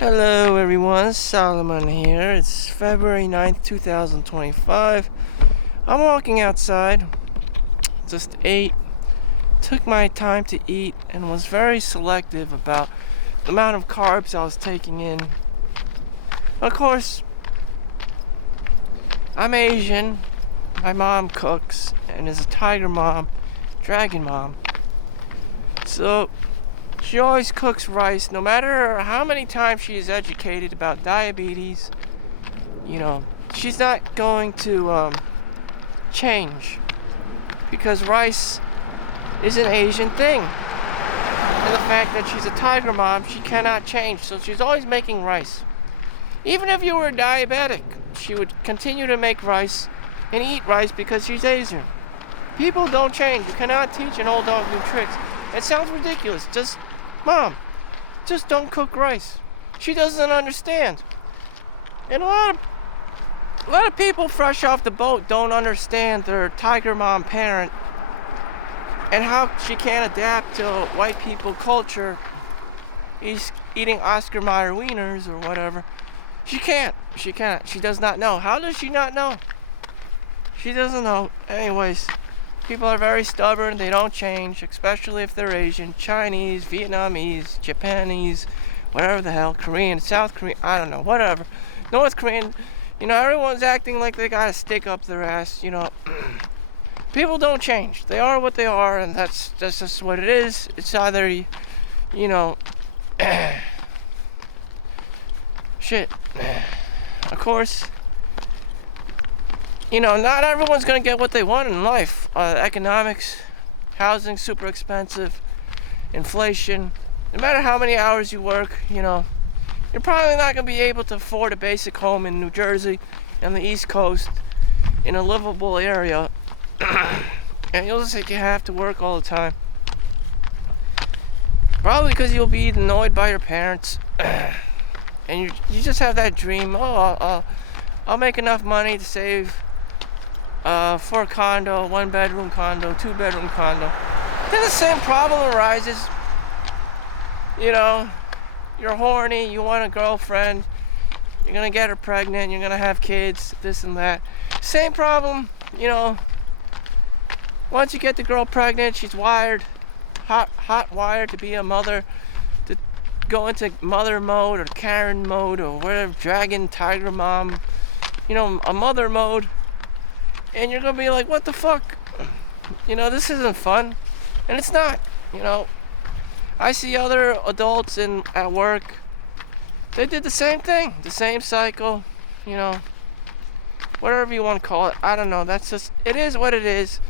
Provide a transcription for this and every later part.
Hello everyone, Solomon here. It's February 9th, 2025. I'm walking outside, just ate, took my time to eat, and was very selective about the amount of carbs I was taking in. Of course, I'm Asian, my mom cooks, and is a tiger mom, dragon mom. So, she always cooks rice, no matter how many times she is educated about diabetes. She's not going to change because rice is an Asian thing. And the fact that she's a tiger mom, she cannot change. So she's always making rice. Even if you were diabetic, she would continue to make rice and eat rice because she's Asian. People don't change. You cannot teach an old dog new tricks. It sounds ridiculous. Mom, just don't cook rice. She doesn't understand. And a lot of people fresh off the boat don't understand their tiger mom parent and how she can't adapt to white people culture. He's eating Oscar Mayer wieners or whatever. She can't. She does not know. How does she not know? She doesn't know. Anyways, people are very stubborn. They don't change, especially if they're Asian, Chinese, Vietnamese, Japanese, whatever the hell, Korean, South Korean, I don't know, whatever. North Korean. Everyone's acting like they got a stick up their ass. People don't change. They are what they are, and that's just what it is. It's either, shit. Of course, not everyone's gonna get what they want in life. Economics, housing, super expensive, inflation. No matter how many hours you work, you're probably not going to be able to afford a basic home in New Jersey and the East Coast in a livable area. And you'll just you have to work all the time. Probably because you'll be annoyed by your parents. And you just have that dream, I'll make enough money to save for a condo, 1-bedroom condo, 2-bedroom condo. Then the same problem arises. You're horny, you want a girlfriend, you're gonna get her pregnant, you're gonna have kids, this and that. Same problem, once you get the girl pregnant, she's wired, hot wired to be a mother, to go into mother mode or Karen mode or whatever, dragon, tiger mom, a mother mode. And you're gonna be like, what the fuck? This isn't fun. And it's not, I see other adults at work. They did the same thing, the same cycle, whatever you want to call it. I don't know. It is what it is.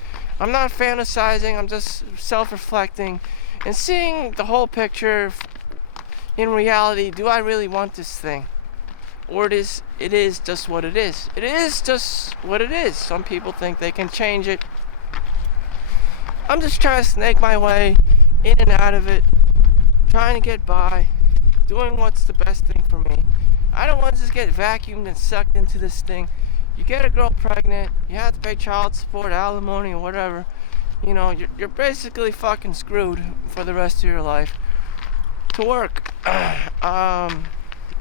I'm not fantasizing. I'm just self-reflecting and seeing the whole picture. In reality, do I really want this thing? Or it is just what it is. It is just what it is. Some people think they can change it. I'm just trying to snake my way in and out of it, trying to get by, doing what's the best thing for me. I don't want to just get vacuumed and sucked into this thing. You get a girl pregnant, you have to pay child support, alimony, or whatever. You're basically fucking screwed for the rest of your life. To work.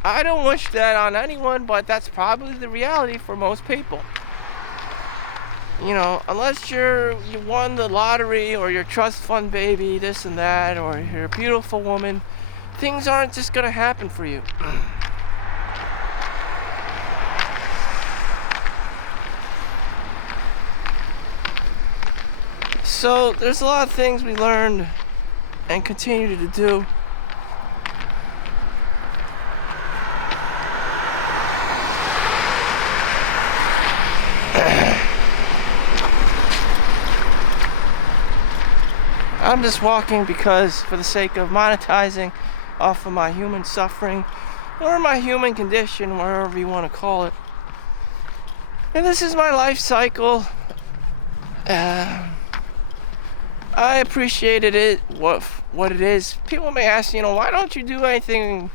I don't wish that on anyone, but that's probably the reality for most people. Unless you won the lottery or your trust fund baby, this and that, or you're a beautiful woman, things aren't just gonna happen for you. So there's a lot of things we learned and continue to do. I'm just walking because for the sake of monetizing off of my human suffering or my human condition, wherever you want to call it. And this is my life cycle. I appreciated it, what it is. People may ask, why don't you do anything,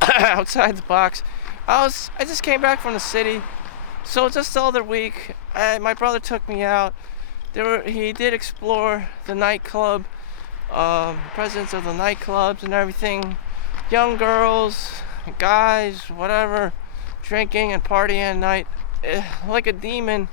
outside the box? I just came back from the city, so just the other week, my brother took me out. He did explore the nightclub, presence of the nightclubs and everything. young girls, guys, whatever, drinking and partying at night, like a demon,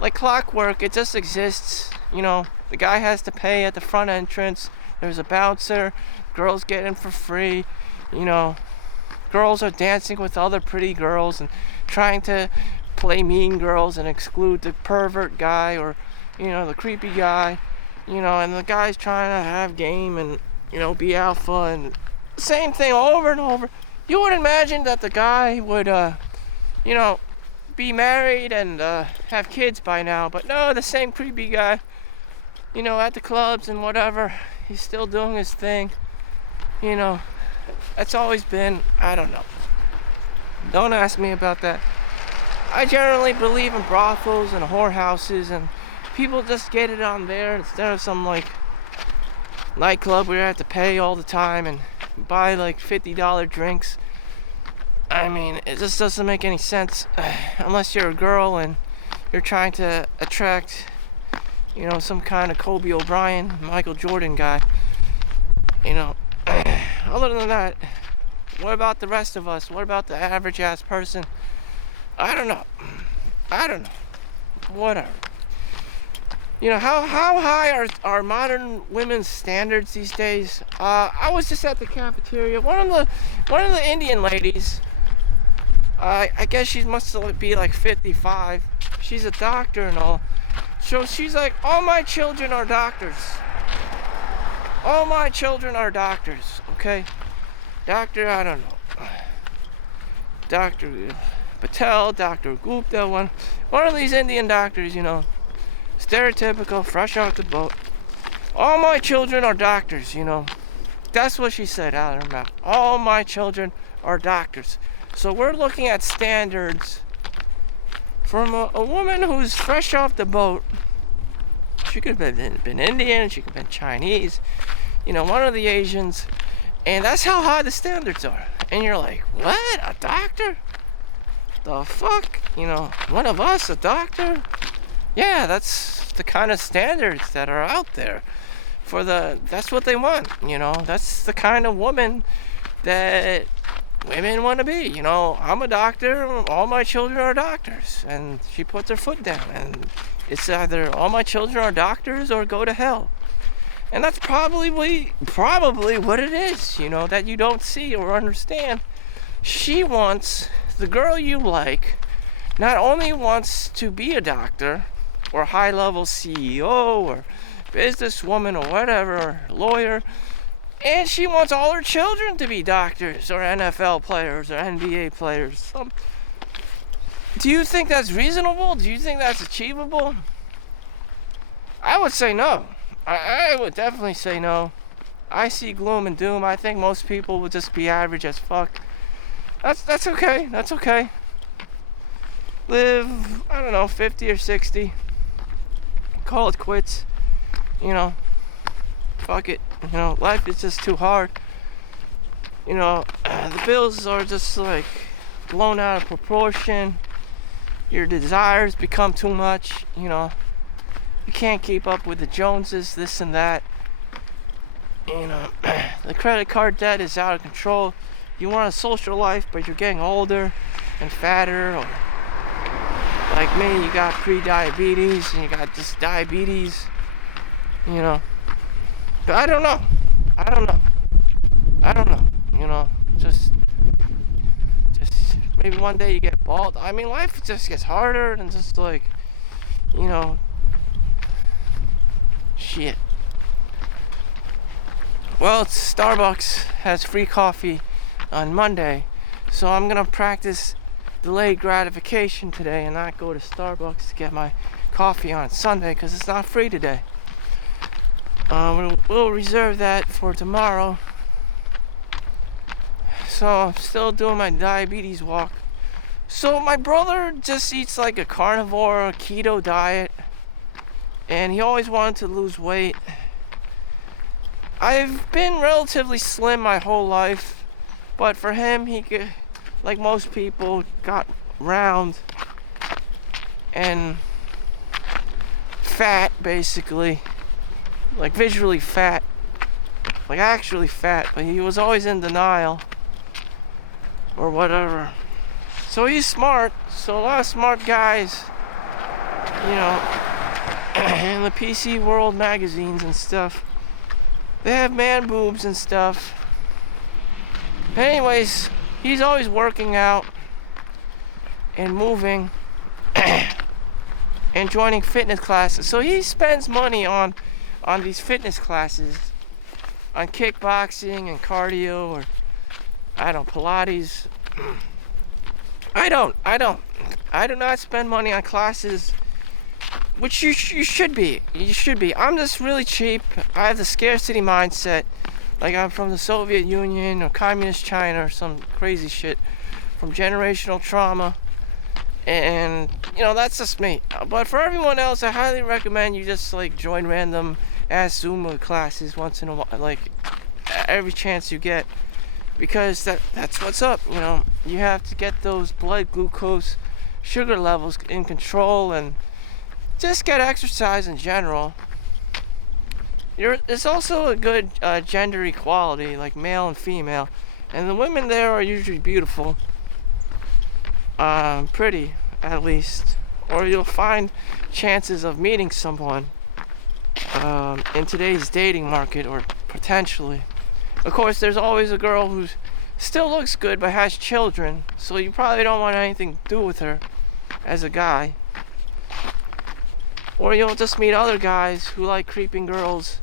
like clockwork. It just exists. The guy has to pay at the front entrance. There's a bouncer. Girls get in for free. Girls are dancing with other pretty girls and trying to play mean girls and exclude the pervert guy or, the creepy guy, and the guy's trying to have game and, be alpha, and same thing over and over. You would imagine that the guy would, be married and have kids by now, but no, the same creepy guy, at the clubs and whatever, he's still doing his thing. That's always been, I don't know. Don't ask me about that. I generally believe in brothels and whorehouses, and people just get it on there instead of some nightclub where you have to pay all the time and buy $50 drinks. I mean, it just doesn't make any sense unless you're a girl and you're trying to attract, some kind of Kobe O'Brien, Michael Jordan guy. Other than that, what about the rest of us? What about the average ass person? I don't know. Whatever. How high are modern women's standards these days? I was just at the cafeteria. One of the Indian ladies, I guess she must be 55. She's a doctor and all. So she's like, all my children are doctors. All my children are doctors, okay? Doctor, I don't know. Dr. Patel, Dr. Gupta, one of these Indian doctors, stereotypical, fresh out the boat. All my children are doctors, That's what she said out of her mouth. All my children are doctors. So we're looking at standards from a woman who's fresh off the boat. She could have been Indian, she could have been Chinese, one of the Asians. And that's how high the standards are. And you're like, what? A doctor? The fuck? One of us, a doctor? Yeah, that's the kind of standards that are out there. That's what they want, That's the kind of woman that women want to be. I'm a doctor, all my children are doctors. And she puts her foot down. And it's either all my children are doctors or go to hell. And that's probably what it is, that you don't see or understand. She wants, the girl you like, not only wants to be a doctor, or high-level CEO, or businesswoman, or whatever, or lawyer, and she wants all her children to be doctors, or NFL players, or NBA players. Do you think that's reasonable? Do you think that's achievable? I would say no. I would definitely say no. I see gloom and doom. I think most people would just be average as fuck. That's okay. That's okay. Live, 50 or 60. Call it quits. Fuck it. Life is just too hard. The bills are just blown out of proportion. Your desires become too much. You can't keep up with the Joneses, this and that. The credit card debt is out of control. You want a social life, but you're getting older and fatter, or like me, you got pre-diabetes and you got just diabetes, But I don't know. Just maybe one day you get bald. I mean, life just gets harder and just shit. Well, Starbucks has free coffee on Monday, so I'm gonna practice delayed gratification today and not go to Starbucks to get my coffee on Sunday because it's not free today. We'll reserve that for tomorrow. So I'm still doing my diabetes walk. So my brother just eats a carnivore, keto diet, and he always wanted to lose weight. I've been relatively slim my whole life, but for him, he could, like most people, got round and fat, basically, visually fat. like actually fat, but he was always in denial or whatever. So he's smart. So a lot of smart guys, you know, in the PC World magazines and stuff, they have man boobs and stuff. Anyways, he's always working out and moving and joining fitness classes. So he spends money on these fitness classes, on kickboxing and cardio, or I don't know, Pilates. I do not spend money on classes, which you should be. You should be. I'm just really cheap. I have the scarcity mindset, like I'm from the Soviet Union or communist China or some crazy shit from generational trauma. And you know, that's just me. But for everyone else, I highly recommend you just like join random ass Zumba classes once in a while, like every chance you get, because that's what's up. You know, you have to get those blood glucose sugar levels in control and just get exercise in general. It's also a good gender equality, like male and female, and the women there are usually beautiful, pretty at least, or you'll find chances of meeting someone in today's dating market, or potentially. Of course, there's always a girl who still looks good but has children, so you probably don't want anything to do with her as a guy. Or you'll just meet other guys who like creeping girls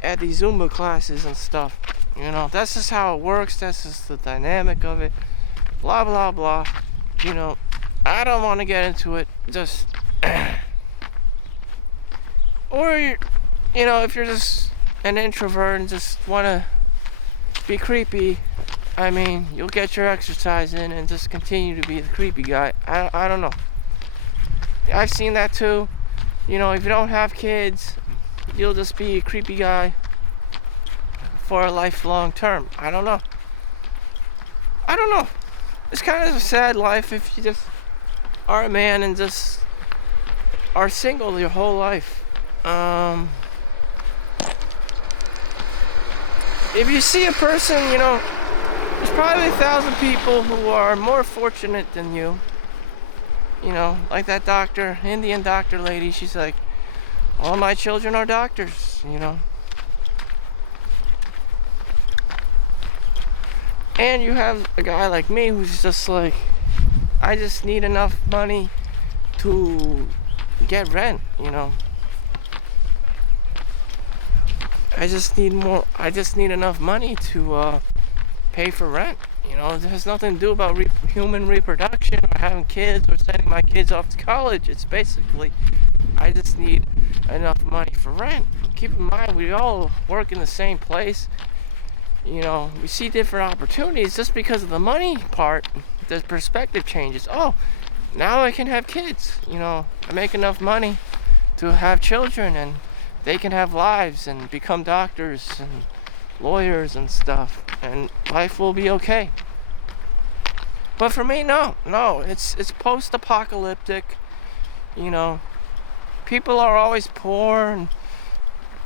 at these Zumba classes and stuff. You know, that's just how it works. That's just the dynamic of it. Blah, blah, blah. You know, I don't want to get into it. Just... or, you know, if you're just an introvert and just want to be creepy, I mean, you'll get your exercise in and just continue to be the creepy guy. I don't know. I've seen that too. You know, if you don't have kids, you'll just be a creepy guy for a lifelong term. I don't know. It's kind of a sad life if you just are a man and just are single your whole life. If you see a person, you know, there's probably 1,000 people who are more fortunate than you. You know, like that doctor, Indian doctor lady, she's like, all my children are doctors, you know. And you have a guy like me who's just like, I just need enough money to get rent, you know. I just need enough money to pay for rent. You know, it has nothing to do about human reproduction or having kids or sending my kids off to college. It's basically, I just need enough money for rent. Keep in mind, we all work in the same place. You know, we see different opportunities. Just because of the money part, the perspective changes. Oh, now I can have kids. You know, I make enough money to have children, and they can have lives and become doctors and lawyers and stuff, and life will be okay. But for me, no, it's post-apocalyptic. You know, people are always poor and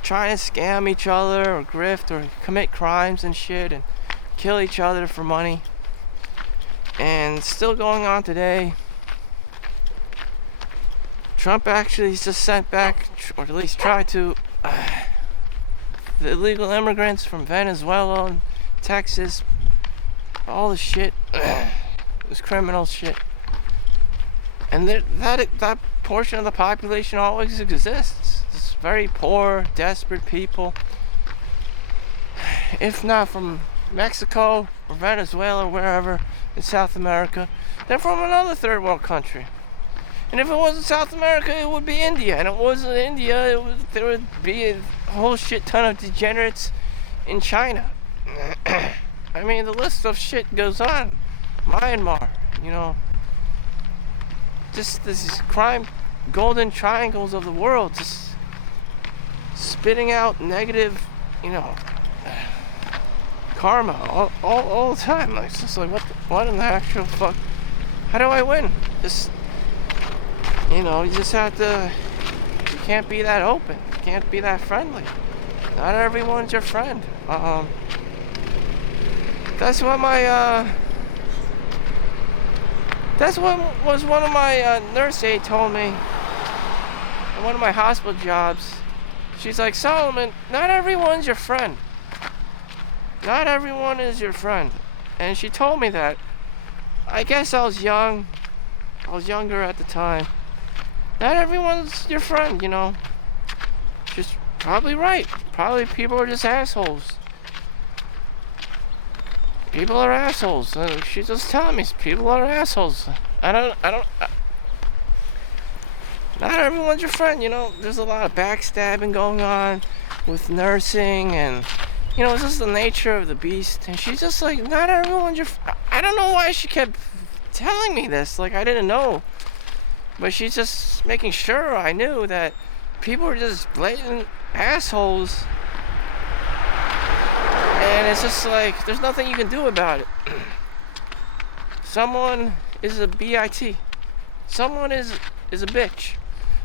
trying to scam each other or grift or commit crimes and shit and kill each other for money, and it's still going on today. Trump actually just sent back, or at least tried to, the illegal immigrants from Venezuela and Texas, all the shit. It was criminal shit. And that portion of the population always exists. It's very poor, desperate people. If not from Mexico or Venezuela or wherever in South America, then from another third world country. And if it wasn't South America, it would be India. And if it wasn't India, there would be a whole shit ton of degenerates in China. I mean, the list of shit goes on. Myanmar, you know. Just this crime, golden triangles of the world, just spitting out negative, you know, karma all the time. Like, it's just like, what in the actual fuck? How do I win? Just, you know, you just have to, you can't be that open. You can't be that friendly. Not everyone's your friend. That's what my that's what was one of my nurse aide told me at one of my hospital jobs. She's like, Solomon, not everyone's your friend. Not everyone is your friend. And she told me that. I guess I was young. I was younger at the time. Not everyone's your friend, you know. She's probably right. Probably people are just assholes. People are assholes. She's just telling me people are assholes. Not everyone's your friend, you know. There's a lot of backstabbing going on with nursing, and you know, it's just the nature of the beast. And she's just like, not everyone's your I don't know why she kept telling me this. Like, I didn't know. But she's just making sure I knew that people are just blatant assholes. And it's just like, there's nothing you can do about it. Someone is a BIT. Someone is a bitch.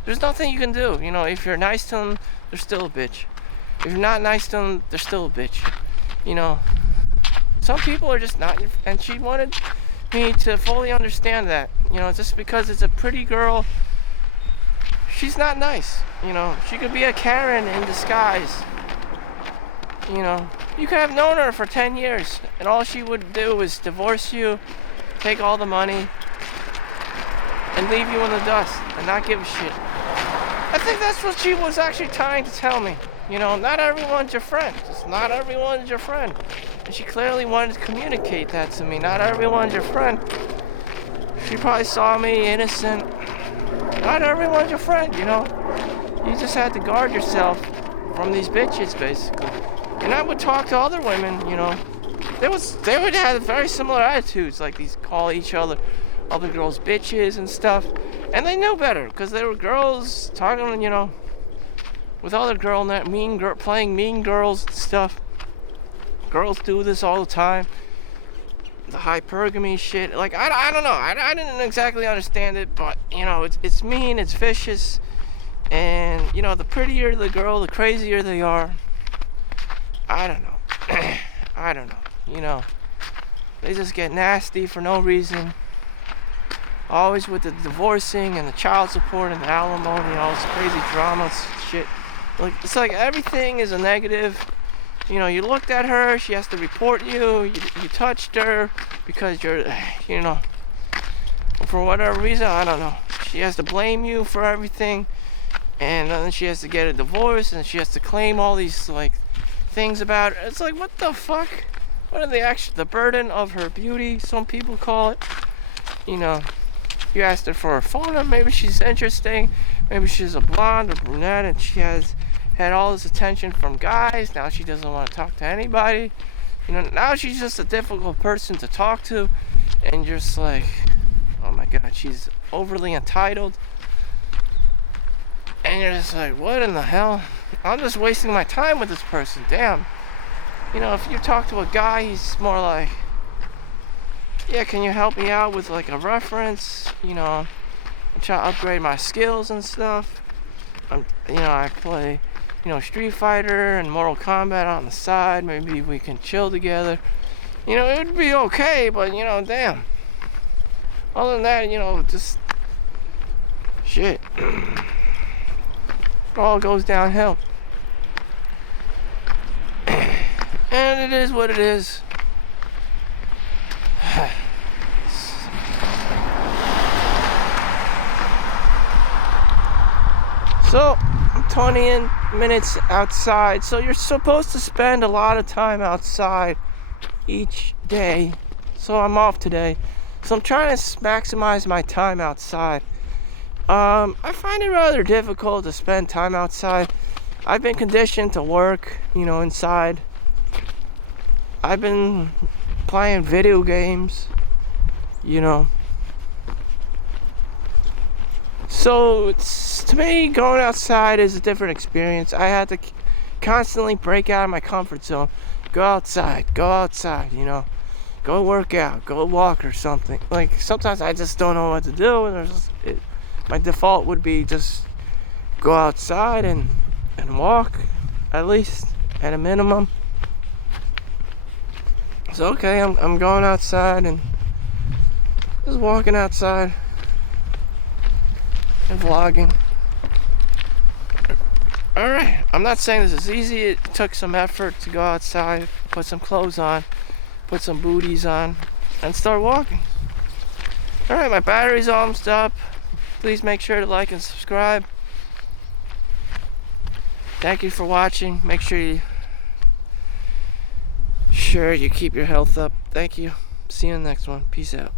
There's nothing you can do. You know, if you're nice to them, they're still a bitch. If you're not nice to them, they're still a bitch. You know, some people are just not, and she wanted me to fully understand that. You know, just because it's a pretty girl, she's not nice. You know, she could be a Karen in disguise. You know, you could have known her for 10 years, and all she would do is divorce you, take all the money, and leave you in the dust, and not give a shit. I think that's what she was actually trying to tell me. You know, not everyone's your friend. Just not everyone's your friend. And she clearly wanted to communicate that to me. Not everyone's your friend. She probably saw me innocent. Not everyone's your friend, you know. You just had to guard yourself from these bitches, basically. And I would talk to other women, you know. They would have very similar attitudes, like these call each other girls bitches and stuff. And they knew better, because they were girls talking, you know, with other playing mean girls and stuff. Girls do this all the time. The hypergamy shit. Like, I don't know. I didn't exactly understand it, but, you know, it's mean, it's vicious. And, you know, the prettier the girl, the crazier they are. I don't know. I don't know. You know, they just get nasty for no reason. Always with the divorcing and the child support and the alimony and all this crazy drama shit. Like, it's like everything is a negative. You know, you looked at her, she has to report you touched her because you're, you know, for whatever reason, I don't know. She has to blame you for everything, and then she has to get a divorce, and she has to claim all these, like, things about her. It's like, what the fuck? What are the burden of her beauty, some people call it. You know, you asked her for her phone number, maybe she's interesting, maybe she's a blonde or brunette, and she has had all this attention from guys. Now she doesn't want to talk to anybody. You know, now she's just a difficult person to talk to, and you're just like, oh my god, she's overly entitled. And you're just like, what in the hell? I'm just wasting my time with this person. Damn. You know, if you talk to a guy, he's more like, yeah, can you help me out with like a reference? You know, I'm trying to upgrade my skills and stuff. You know, I play, you know, Street Fighter and Mortal Kombat on the side. Maybe we can chill together. You know, it would be okay, but, you know, damn. Other than that, you know, just shit. It all goes downhill. And it is what it is. So, I'm 20 minutes outside. So you're supposed to spend a lot of time outside each day. So I'm off today. So I'm trying to maximize my time outside. I find it rather difficult to spend time outside. I've been conditioned to work, you know, inside. I've been playing video games, you know. So to me, going outside is a different experience. I had to constantly break out of my comfort zone. Go outside, you know. Go work out, go walk or something. Like, sometimes I just don't know what to do, and my default would be just go outside and walk, at least. at a minimum. So okay, I'm going outside and just walking outside and vlogging. Alright, I'm not saying this is easy. It took some effort to go outside, put some clothes on, put some booties on, and start walking. Alright, my battery's almost up. Please make sure to like and subscribe. Thank you for watching. Make sure you keep your health up. Thank you. See you in the next one. Peace out.